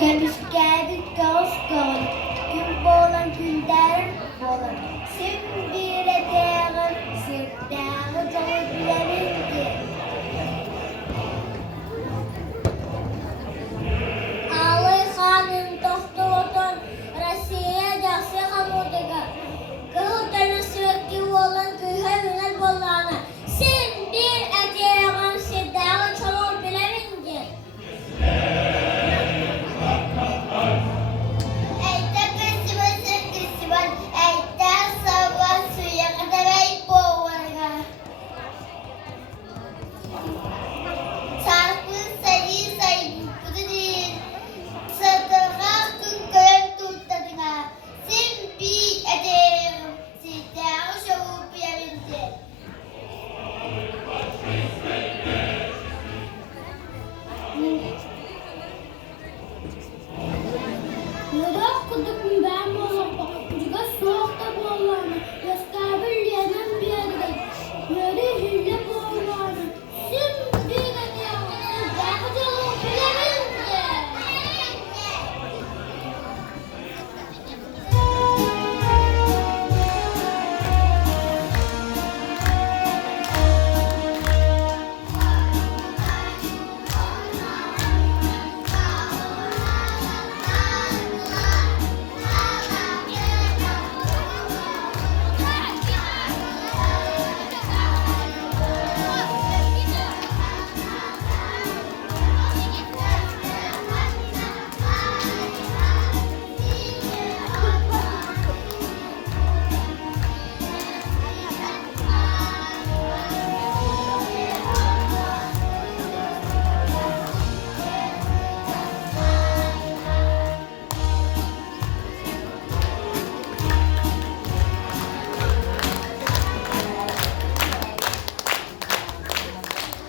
Geldik kavuşkan, gün boğulan günler boğulan. Sen bir edeğin, sırtlağı dolu bilemin ki. Ağlay hanım doktordan, Rusya'ya jakşı kamuduga. Kılıklarına sürekli olan kıyhayınlar bollağına. Sen bir edeğin, sırtlağı dolu bilemin ki. Yolda okuduk ben bu juga soğukta boğulanı.